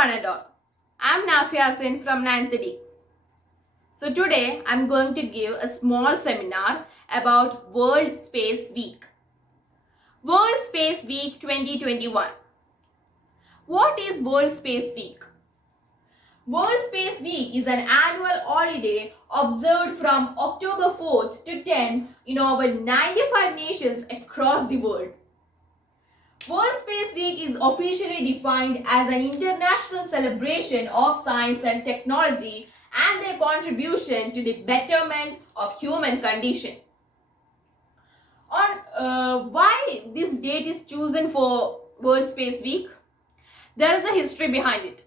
one and all. I'm Nafiya Asin from 9th D. So today I'm going to give a small seminar about World Space Week. World Space Week 2021. What is World Space Week? World Space Week is an annual holiday observed from October 4th to 10th in over 95 nations across the world. World Space Week is officially defined as an international celebration of science and technology and their contribution to the betterment of human condition. On why this date is chosen for World Space Week? There is a history behind it.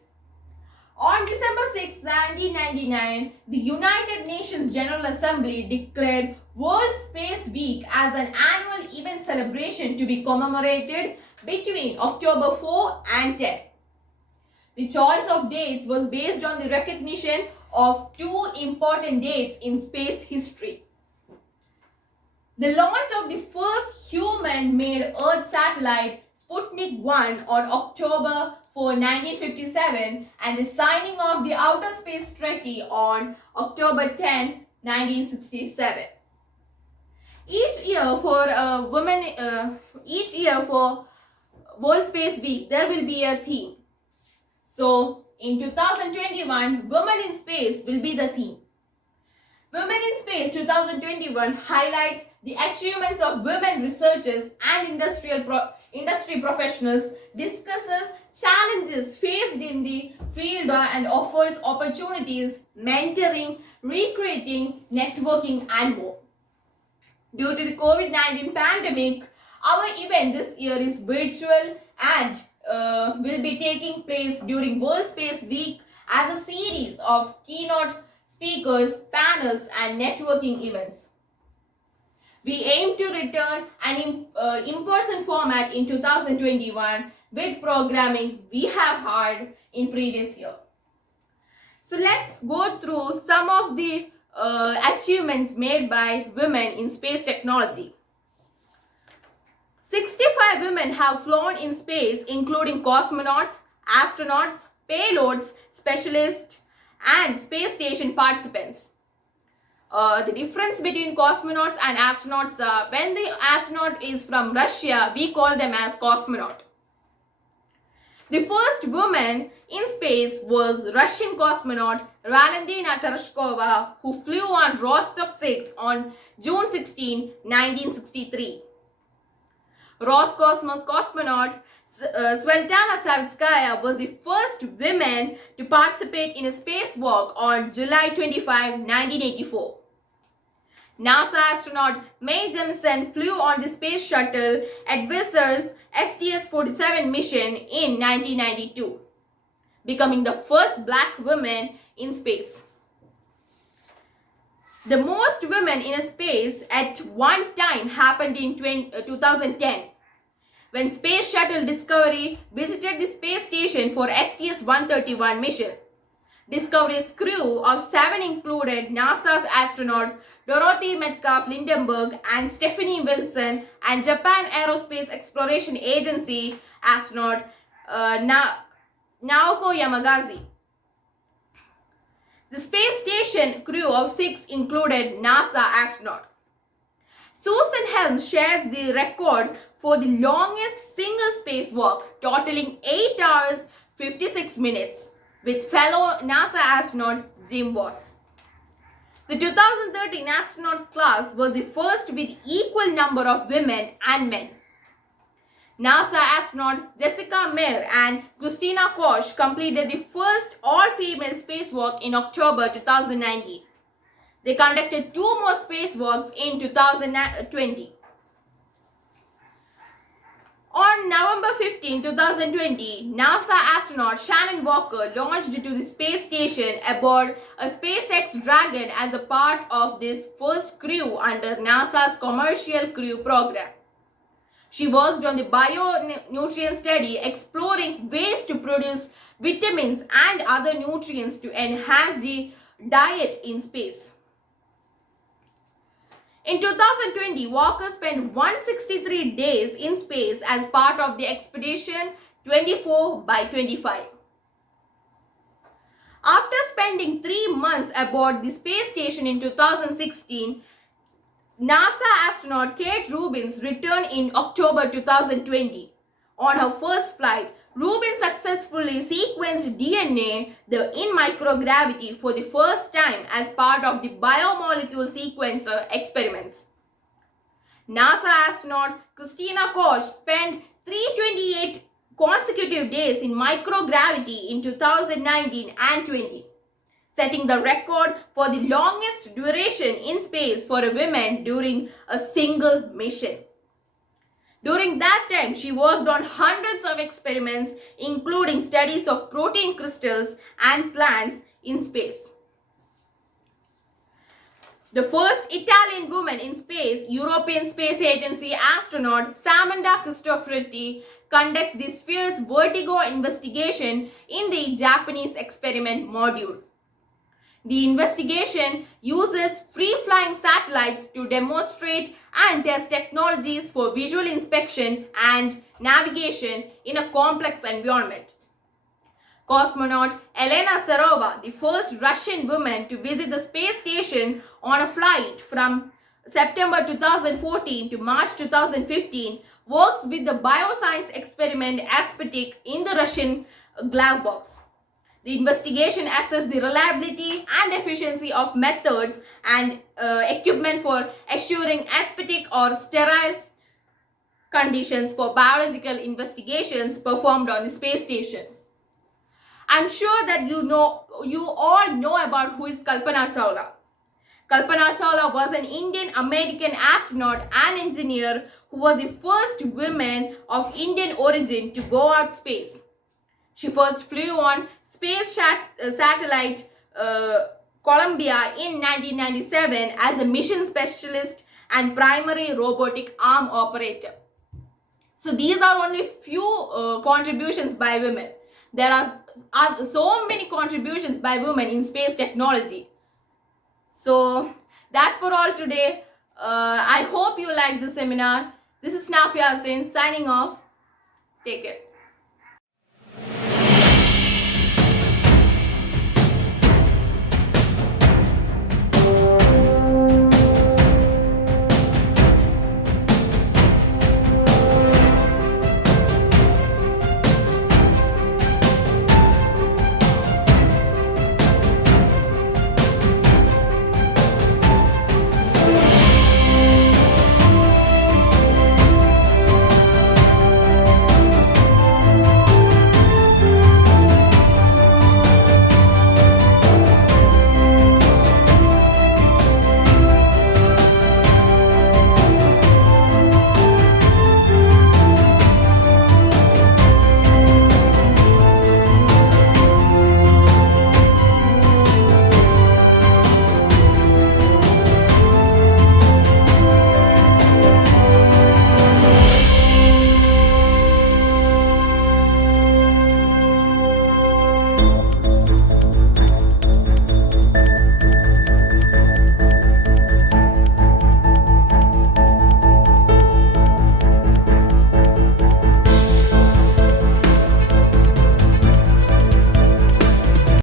On December 6, 1999, the United Nations General Assembly declared World Space Week as an annual event celebration to be commemorated between October 4 and 10. The choice of dates was based on the recognition of two important dates in space history. The launch of the first human-made Earth satellite Sputnik 1 on October 4, 1957 and the signing of the Outer Space Treaty on October 10, 1967. Each year for World Space Week, there will be a theme. So, in 2021, Women in Space will be the theme. Women in Space 2021 highlights the achievements of women researchers and industry professionals, discusses challenges faced in the field and offers opportunities, mentoring, recreating, networking and more. Due to the COVID-19 pandemic, our event this year is virtual and will be taking place during World Space Week as a series of keynote speakers, panels and networking events. We aim to return an in-person format in 2021 with programming we have had in previous year. So let's go through some of the achievements made by women in space technology. 65 women have flown in space, including cosmonauts, astronauts, payloads, specialists, and space station participants. The difference between cosmonauts and astronauts, when the astronaut is from Russia, we call them as cosmonaut. The first woman in space was Russian cosmonaut Valentina Tereshkova, who flew on Rostov 6 on June 16, 1963. Roscosmos cosmonaut Svetlana Savitskaya was the first woman to participate in a spacewalk on July 25, 1984. NASA astronaut Mae Jemison flew on the Space Shuttle Advisor's STS-47 mission in 1992, becoming the first black woman in space. The most women in a space at one time happened in 2010, when Space Shuttle Discovery visited the space station for STS-131 mission. Discovery's crew of 7 included NASA's astronaut Dorothy Metcalf Lindenberg and Stephanie Wilson and Japan Aerospace Exploration Agency astronaut Naoko Yamagashi. The space station crew of 6 included NASA astronaut. Susan Helms shares the record for the longest single spacewalk, totaling 8 hours 56 minutes, with fellow NASA astronaut Jim Voss. The 2013 astronaut class was the first with equal number of women and men. NASA astronaut Jessica Meir and Christina Koch completed the first all-female spacewalk in October 2019. They conducted 2 more spacewalks in 2020. On November 15, 2020, NASA astronaut Shannon Walker launched to the space station aboard a SpaceX Dragon as a part of this first crew under NASA's Commercial Crew Program. She worked on the bionutrient study, exploring ways to produce vitamins and other nutrients to enhance the diet in space. In 2020, Walker spent 163 days in space as part of the expedition 24/25. After spending 3 months aboard the space station in 2016, NASA astronaut Kate Rubins returned in October 2020. On her first flight, Rubin successfully sequenced DNA in microgravity for the first time as part of the biomolecule sequencer experiments. NASA astronaut Christina Koch spent 328 consecutive days in microgravity in 2019 and 20, setting the record for the longest duration in space for a woman during a single mission. During that time, she worked on hundreds of experiments, including studies of protein crystals and plants in space. The first Italian woman in space, European Space Agency astronaut Samantha Cristoforetti, conducts the sphere's vertigo investigation in the Japanese experiment module. The investigation uses free-flying satellites to demonstrate and test technologies for visual inspection and navigation in a complex environment. Cosmonaut Elena Serova, the first Russian woman to visit the space station on a flight from September 2014 to March 2015, works with the bioscience experiment Aspetic in the Russian glove box. The investigation assesses the reliability and efficiency of methods and equipment for assuring aseptic or sterile conditions for biological investigations performed on the space station. I'm sure that you all know about who is Kalpana Chawla. Kalpana Chawla was an Indian-American astronaut and engineer who was the first woman of Indian origin to go out space. She first flew on space satellite Columbia in 1997 as a mission specialist and primary robotic arm operator. So these are only few contributions by women. There are so many contributions by women in space technology. So that's for all today. I hope you like the seminar. This is Nafiya Asin signing off. Take care.